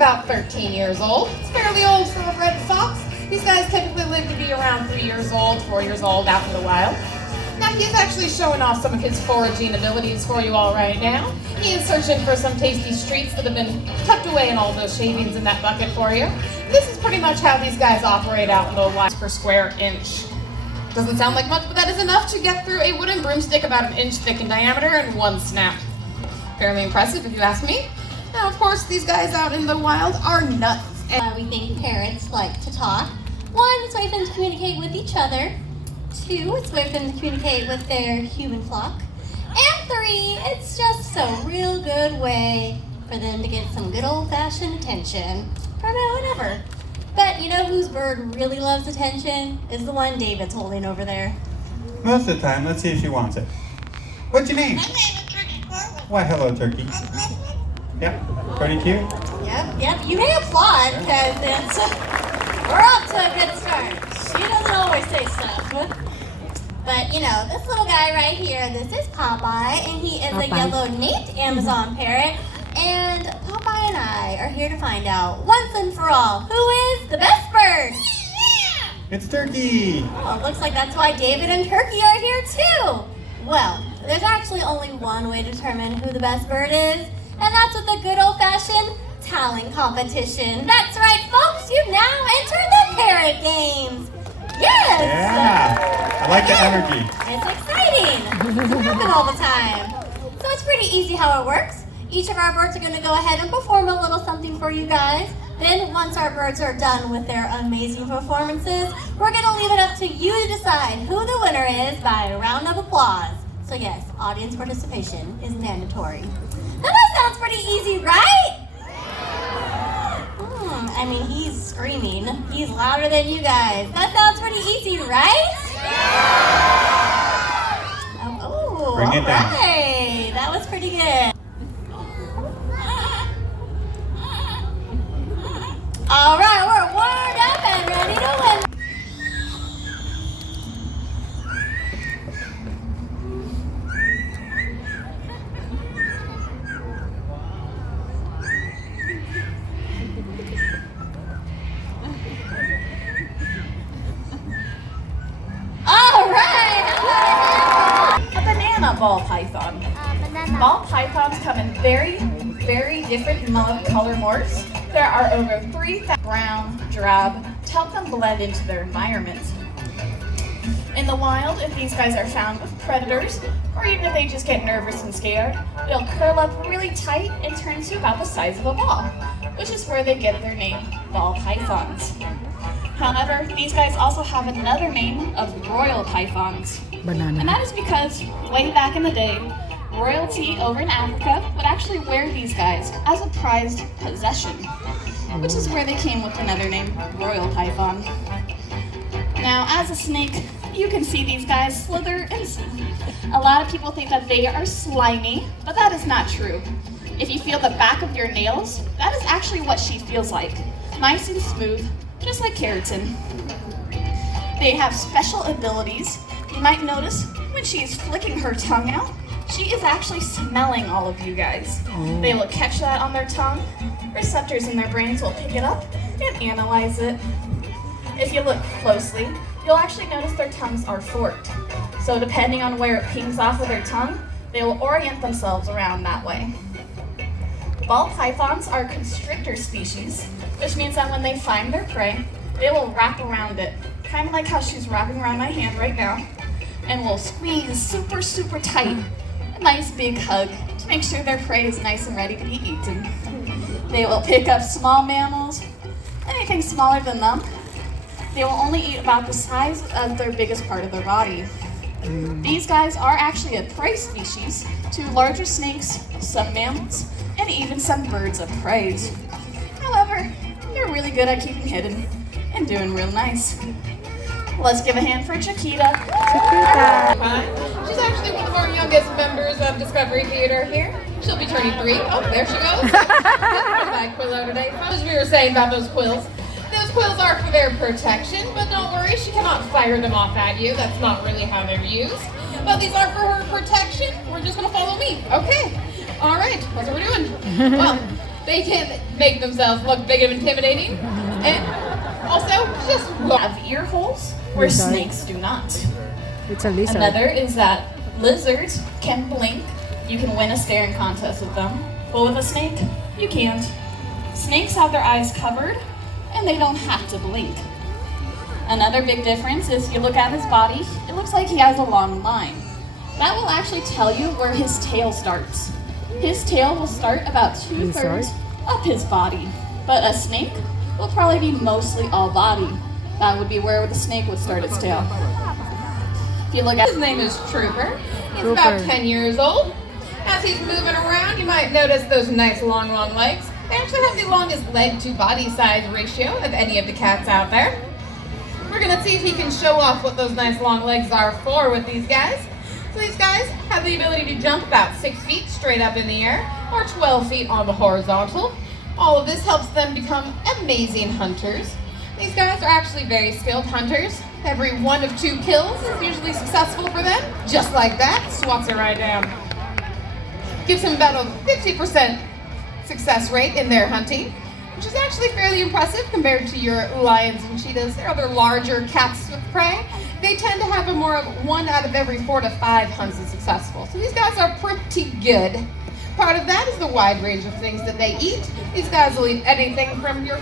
About 13 years old. It's fairly old for a red fox. These guys typically live to be around 3 years old, 4 years old out in the wild. Now he's actually showing off some of his foraging abilities for you all right now. He is searching for some tasty treats that have been tucked away in all those shavings in that bucket for you. This is pretty much how these guys operate out in the wild per square inch. Doesn't sound like much, but that is enough to get through a wooden broomstick about an inch thick in diameter in one snap. Fairly impressive if you ask me. Now, of course, these guys out in the wild are nuts. We think parrots like to talk. One, it's a way for them to communicate with each other. Two, it's a way for them to communicate with their human flock. And three, it's just a real good way for them to get some good old-fashioned attention from whatever. But you know whose bird really loves attention? Is the one David's holding over there. Most of the time. Let's see if she wants it. What's your name? Why, hello, turkey. Yep, pretty cute. Yep. You may applaud because it's we're off to a good start. She doesn't always say stuff. But you know, this little guy right here, this is Popeye, and he is a yellow-naped Amazon parrot. And Popeye and I are here to find out once and for all who is the best bird. It's Turkey. Oh, it looks like that's why David and Turkey are here too. Well, there's actually only one way to determine who the best bird is. And that's with the good old-fashioned talent competition. That's right, folks, you've now entered the parrot games. Yes! Yeah, I like the energy. It's exciting. It doesn't happen all the time. So it's pretty easy how it works. Each of our birds are going to go ahead and perform a little something for you guys. Then once our birds are done with their amazing performances, we're going to leave it up to you to decide who the winner is by a round of applause. So yes, audience participation is mandatory. Now that sounds pretty easy, right? I mean, he's screaming. He's louder than you guys. That sounds pretty easy, right? Oh, Bring it down. Right. That was pretty good. All right, we're warmed up and ready to win. Ball python. Ball pythons come in very, very different color morphs. There are over 3,000 brown, drab to help them blend into their environment. In the wild, if these guys are found with predators, or even if they just get nervous and scared, they'll curl up really tight and turn to about the size of a ball, which is where they get their name, ball pythons. However, these guys also have another name of royal pythons. Banana. And that is because way back in the day, royalty over in Africa would actually wear these guys as a prized possession, which is where they came with another name, royal python. Now, as a snake, you can see these guys slither and a lot of people think that they are slimy, but that is not true. If you feel the back of your nails, that is actually what she feels like. Nice and smooth, just like keratin. They have special abilities. You might notice when she is flicking her tongue out, she is actually smelling all of you guys. They will catch that on their tongue. Receptors in their brains will pick it up and analyze it. If you look closely, you'll actually notice their tongues are forked. So depending on where it pings off of their tongue, they will orient themselves around that way. Ball pythons are constrictor species, which means that when they find their prey, they will wrap around it, kind of like how she's wrapping around my hand right now, and will squeeze super, super tight, a nice big hug to make sure their prey is nice and ready to be eaten. They will pick up small mammals, anything smaller than them. They will only eat about the size of their biggest part of their body. These guys are actually a prey species to larger snakes, some mammals, and even some birds of prey. However, they're really good at keeping hidden and doing real nice. Let's give a hand for Chiquita. She's actually one of our youngest members of Discovery Theater here. She'll be turning 3. Oh, there she goes. By Quillo today. As we were saying about those quills are for their protection, but don't worry, she cannot fire them off at you. That's not really how they're used. But these are for her protection. We're just gonna follow me. Okay. All right, that's what we're doing. Well, They can make themselves look big and intimidating. And also, just Have ear holes where Lizard. snakes do not. It's a lizard. Another is that lizards can blink. You can win a staring contest with them. But with a snake, you can't. Snakes have their eyes covered and they don't have to blink. Another big difference is you look at his body, it looks like he has a long line. That will actually tell you where his tail starts. His tail will start about 2/3 up his body, but a snake will probably be mostly all body. That would be where the snake would start its tail. If you look at his name is Trooper. He's about Trooper. 10 years old. As he's moving around, you might notice those nice long legs. They actually have the longest leg to body size ratio of any of the cats out there. We're gonna see if he can show off what those nice long legs are for with these guys. So these guys have the ability to jump about 6 feet straight up in the air or 12 feet on the horizontal. All of this helps them become amazing hunters. These guys are actually very skilled hunters. Every 1 of 2 kills is usually successful for them. Just like that, swats it right down. Gives them about a 50% success rate in their hunting, which is actually fairly impressive compared to your lions and cheetahs. They're other larger cats with prey. They tend to have a more of 1 out of every 4 to 5 hunts is successful. So these guys are pretty good. Part of that is the wide range of things that they eat. These guys will eat anything from your